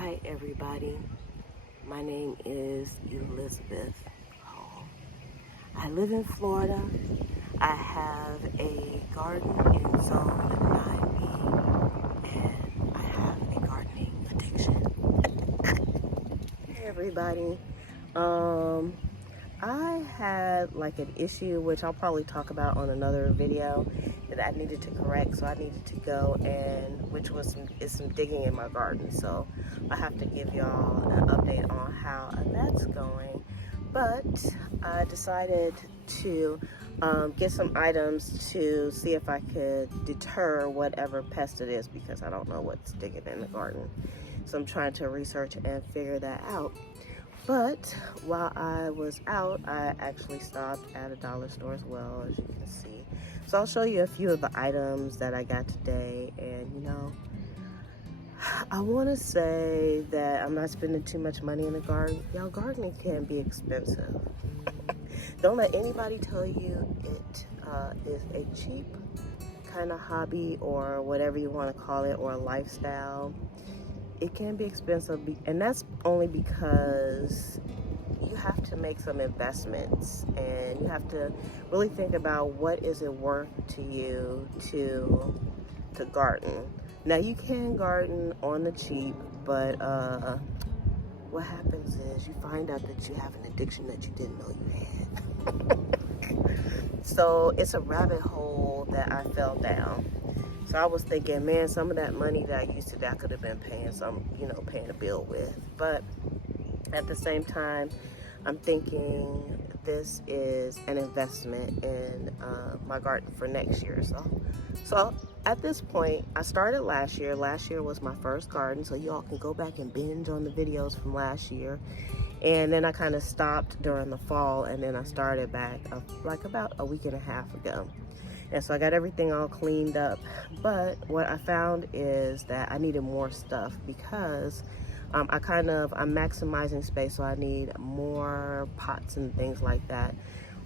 Hi everybody, my name is Elizabeth Hall. I live in Florida. I have a garden in zone 9B and I have a gardening addiction. Hey everybody, I had like an issue which I'll probably talk about on another video that I needed to correct, so I needed to go and which was some digging in my garden. So I have to give y'all an update on how that's going. But I decided to get some items to see if I could deter whatever pest it is, because I don't know what's digging in the garden. So I'm trying to research and figure that out. But while I was out, I actually stopped at a dollar store as well, as you can see. So I'll show you a few of the items that I got today. And you know, I want to say that I'm not spending too much money in the garden. Y'all, gardening can be expensive. Don't let anybody tell you it is a cheap kind of hobby or whatever you want to call it, or a lifestyle. It can be expensive, and that's only because you have to make some investments and you have to really think about what is it worth to you to garden. Now you can garden on the cheap, but what happens is you find out that you have an addiction that you didn't know you had. So it's a rabbit hole that I fell down. So I was thinking, man, some of that money that I used to, that I could have been paying paying a bill with. But at the same time, I'm thinking this is an investment in my garden for next year. So at this point, I started last year. Last year was my first garden, so y'all can go back and binge on the videos from last year. And then I kind of stopped during the fall, and then I started back like about a week and a half ago. And so I got everything all cleaned up. But what I found is that I needed more stuff, because I'm maximizing space, so I need more pots and things like that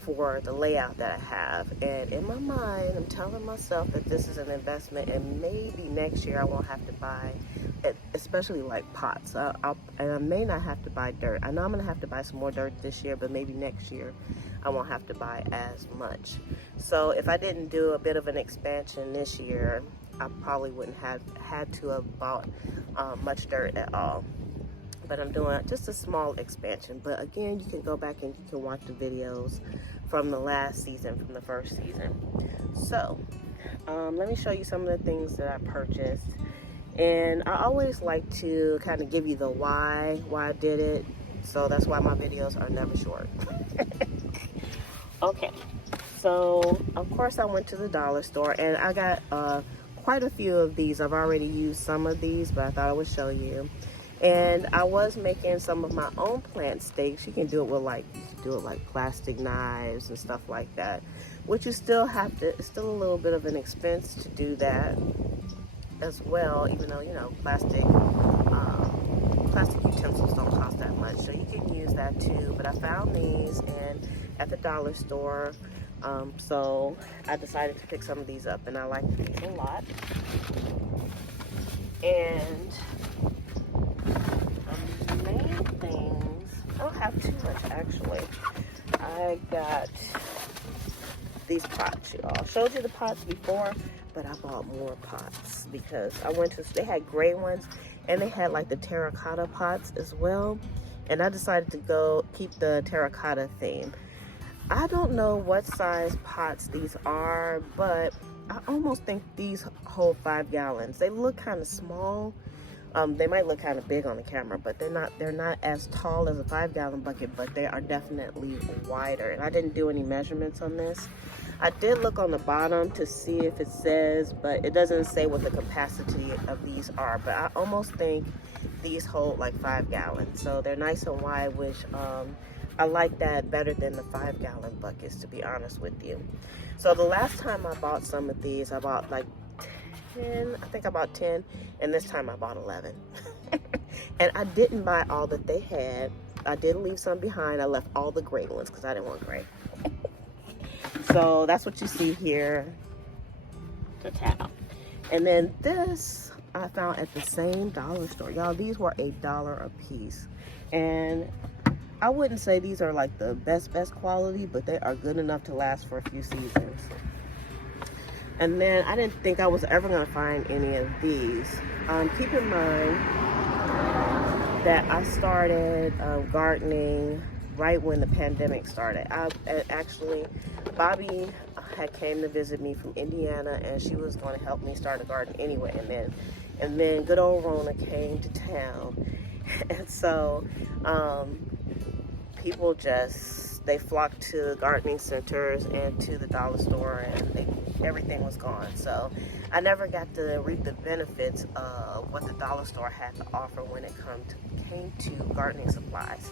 for the layout that I have. And in my mind, I'm telling myself that this is an investment, and maybe next year I won't have to buy, especially like pots. And I may not have to buy dirt. I know I'm gonna have to buy some more dirt this year, but maybe next year I won't have to buy as much. So if I didn't do a bit of an expansion this year, I probably wouldn't have had to have bought much dirt at all. But I'm doing just a small expansion. But again, you can go back and you can watch the videos from the last season, from the first season. So let me show you some of the things that I purchased. And I always like to kind of give you the why I did it. So that's why my videos are never short. Okay, so of course I went to the dollar store, and I got quite a few of these. I've already used some of these, but I thought I would show you. And I was making some of my own plant stakes. You can do it with like plastic knives and stuff like that, which you still have to, it's still a little bit of an expense to do that as well, even though, you know, plastic utensils don't cost that much, so you can use that too. But I found these at the dollar store, so I decided to pick some of these up, and I like these a lot. And the main things, I don't have too much actually. I got these pots, y'all. I showed you the pots before, but I bought more pots because they had gray ones, and they had like the terracotta pots as well. And I decided to go keep the terracotta theme. I don't know what size pots these are, but I almost think these hold 5 gallons. They look kind of small. They might look kind of big on the camera, but they're not as tall as a 5-gallon bucket, but they are definitely wider. And I didn't do any measurements on this. I did look on the bottom to see if it says, but it doesn't say what the capacity of these are. But I almost think these hold like 5 gallons. So they're nice and wide, which I like that better than the 5-gallon buckets, to be honest with you. So the last time I bought some of these, I bought like 10, I think I bought 10, and this time I bought 11. And I didn't buy all that they had. I did leave some behind. I left all the gray ones because I didn't want gray. So that's what you see here, the towel. And then this, I found at the same dollar store. Y'all, these were $1 a piece. And I wouldn't say these are like the best quality, but they are good enough to last for a few seasons. And then I didn't think I was ever going to find any of these. Keep in mind that I started gardening right when the pandemic started. Actually, Bobby had came to visit me from Indiana, and she was going to help me start a garden anyway. And then good old Rona came to town, and so people they flocked to gardening centers and to the dollar store, and everything was gone. So I never got to reap the benefits of what the dollar store had to offer when it came to gardening supplies.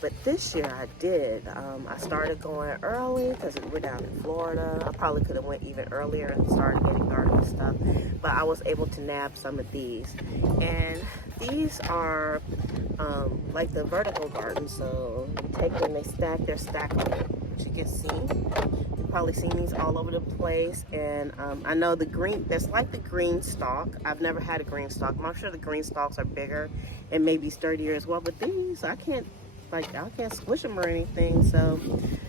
But this year I did. I started going early because we're down in Florida. I probably could have went even earlier and started getting gardening stuff, but I was able to nab some of these. And these are like the vertical garden. So you take them, they're stackable, which you can see. You've probably seen these all over the place. And I know that's like the green stalk. I've never had a green stalk. I'm sure the green stalks are bigger and maybe sturdier as well. But these, I can't squish them or anything, so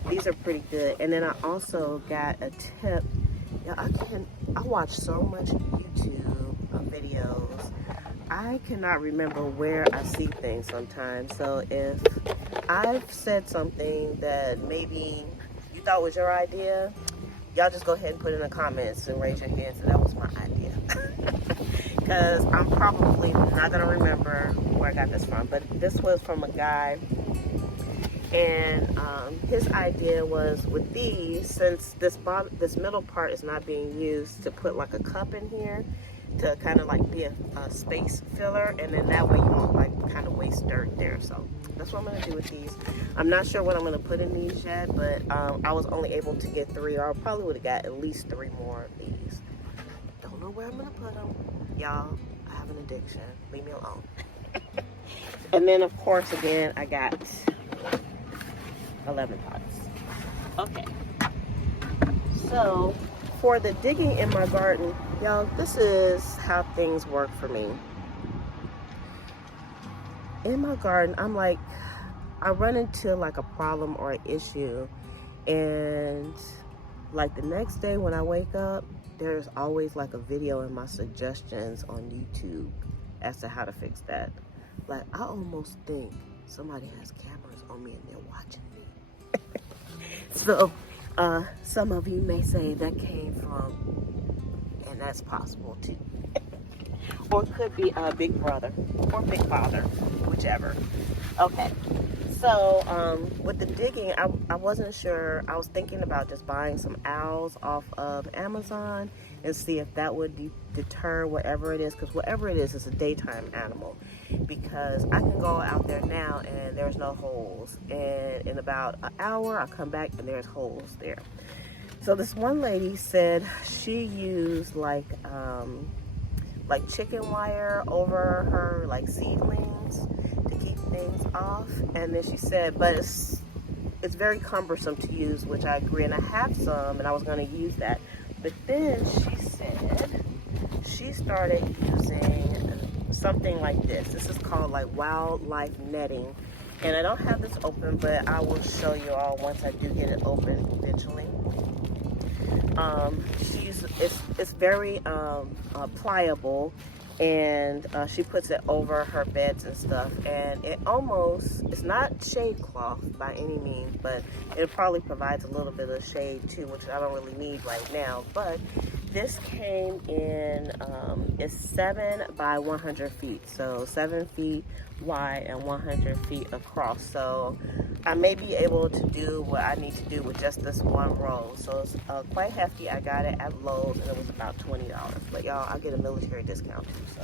these are pretty good. And then I also got a tip. I watch so much YouTube videos. I cannot remember where I see things sometimes. So if I've said something that maybe you thought was your idea, y'all just go ahead and put it in the comments and raise your hands, and that was my idea. Because I'm probably not going to remember where I got this from, but this was from a guy. And his idea was with these, since this middle part is not being used, to put like a cup in here to kind of like be a space filler, and then that way you won't like kind of waste dirt there. So that's what I'm going to do with these. I'm not sure what I'm going to put in these yet, but I was only able to get 3, or I probably would have got at least 3 more of these. Don't know where I'm going to put them. Y'all, I have an addiction. Leave me alone. And then of course, again, I got 11 pots. Okay, so for the digging in my garden, y'all, this is how things work for me. In my garden, I run into like a problem or an issue, and like the next day when I wake up, there's always like a video in my suggestions on YouTube as to how to fix that. Like, I almost think somebody has cameras on me and they're watching me. So some of you may say that came from, and that's possible too. Or it could be a big brother or big father, whichever. Okay, so with the digging, I wasn't sure. I was thinking about just buying some owls off of Amazon and see if that would deter whatever it is, because whatever it is a daytime animal. Because I can go out there now and there's no holes, and in about an hour I come back and there's holes there. So this one lady said she used like chicken wire over her like seedlings to keep things off, and then she said, but it's very cumbersome to use, which I agree, and I have some and I was going to use that. But then she said she started using something like this. This is called like wildlife netting, and I don't have this open, but I will show you all once I do get it open eventually. It's very pliable, and she puts it over her beds and stuff, and it's not shade cloth by any means, but it probably provides a little bit of shade too, which I don't really need right now. But this came in, it's 7 by 100 feet, so 7 feet wide and 100 feet across. So I may be able to do what I need to do with just this one roll. So it's quite hefty. I got it at Lowe's and it was about $20. But y'all, I get a military discount too. So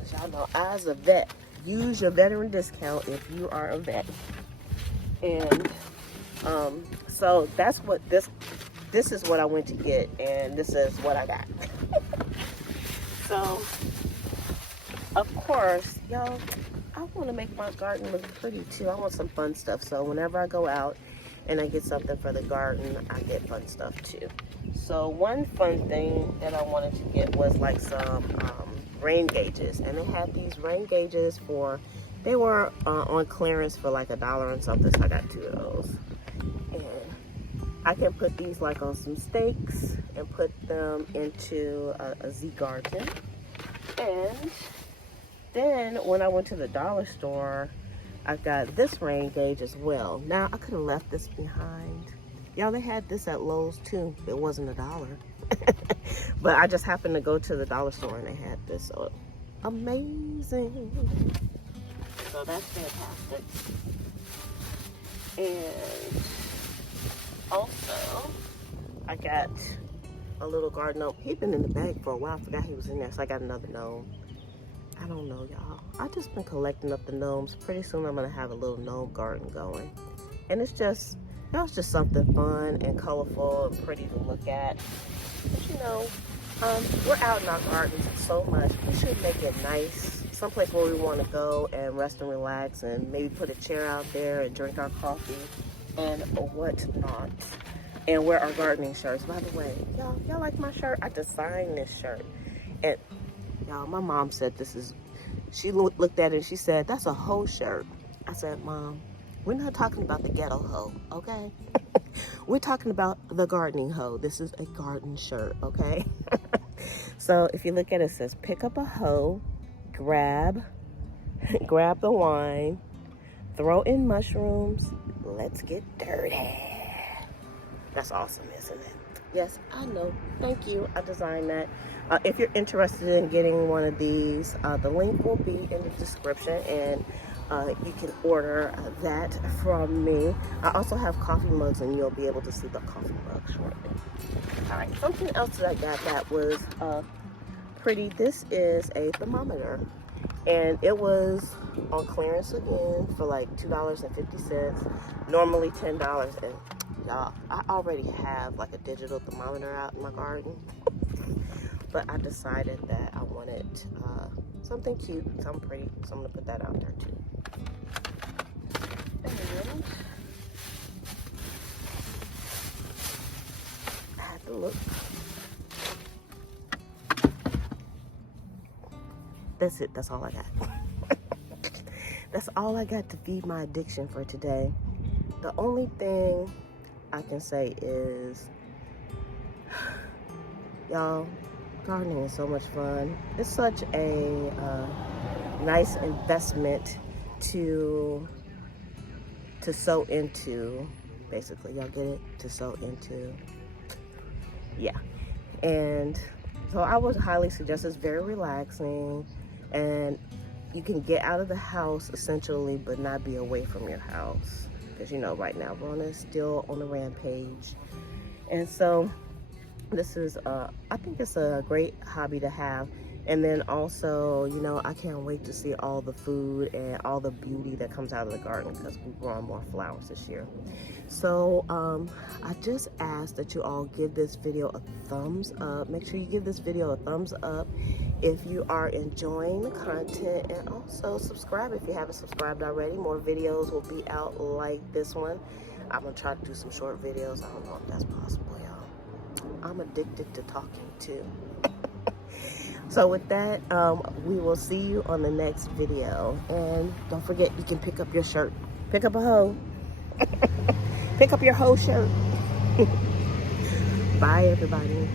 as y'all know, as a vet, use your veteran discount if you are a vet. And so that's what this is what I went to get, and this is what I got. So of course, y'all, I want to make my garden look pretty too. I want some fun stuff. So whenever I go out and I get something for the garden, I get fun stuff too. So one fun thing that I wanted to get was like some rain gauges, and they had these rain gauges for, they were on clearance for like $1 and something, so I got 2 of those. And I can put these like on some stakes and put them into a Z garden. And then when I went to the dollar store, I got this rain gauge as well. Now I could have left this behind. Y'all, they had this at Lowe's too. It wasn't $1. But I just happened to go to the dollar store and they had this. So amazing. So that's fantastic. And also, I got a little garden gnome. He'd been in the bag for a while. I forgot he was in there. So I got another gnome. I don't know, y'all. I've just been collecting up the gnomes. Pretty soon I'm going to have a little gnome garden going. And it's just, you know, it's just something fun and colorful and pretty to look at. But you know, we're out in our gardens so much. We should make it nice. Someplace where we want to go and rest and relax and maybe put a chair out there and drink our coffee and whatnot. And wear our gardening shirts. By the way, y'all like my shirt? I designed this shirt. And y'all, my mom said this is, she looked at it and she said, that's a hoe shirt. I said, Mom, we're not talking about the ghetto hoe, okay? We're talking about the gardening hoe. This is a garden shirt, okay? So if you look at it, it says, pick up a hoe, grab the wine, throw in mushrooms, let's get dirty. That's awesome, isn't it? Yes, I know. Thank you. I designed that. If you're interested in getting one of these, the link will be in the description, and you can order that from me. I also have coffee mugs, and you'll be able to see the coffee mug shortly. All right, something else that I got that was pretty. This is a thermometer, and it was on clearance again for like $2.50, normally $10. And y'all, I already have like a digital thermometer out in my garden. But I decided that I wanted something cute, something pretty, so I'm gonna put that out there too. And I had to look. That's it, that's all I got. That's all I got to feed my addiction for today. The only thing I can say is, y'all, gardening is so much fun. It's such a nice investment to sow into, basically. Y'all get it? To sow into. Yeah. And so I would highly suggest, it's very relaxing, and you can get out of the house essentially, but not be away from your house. Because you know, right now Rona is still on the rampage. And so this is, I think it's a great hobby to have. And then also, you know, I can't wait to see all the food and all the beauty that comes out of the garden, because we're growing more flowers this year. So I just ask that you all give this video a thumbs up. Make sure you give this video a thumbs up if you are enjoying the content, and also subscribe if you haven't subscribed already. More videos will be out like this one. I'm gonna try to do some short videos. I don't know if that's possible, y'all. I'm addicted to talking too. So with that, we will see you on the next video. And don't forget, you can pick up your shirt. Pick up a hoe. Pick up your hoe shirt. Bye, everybody.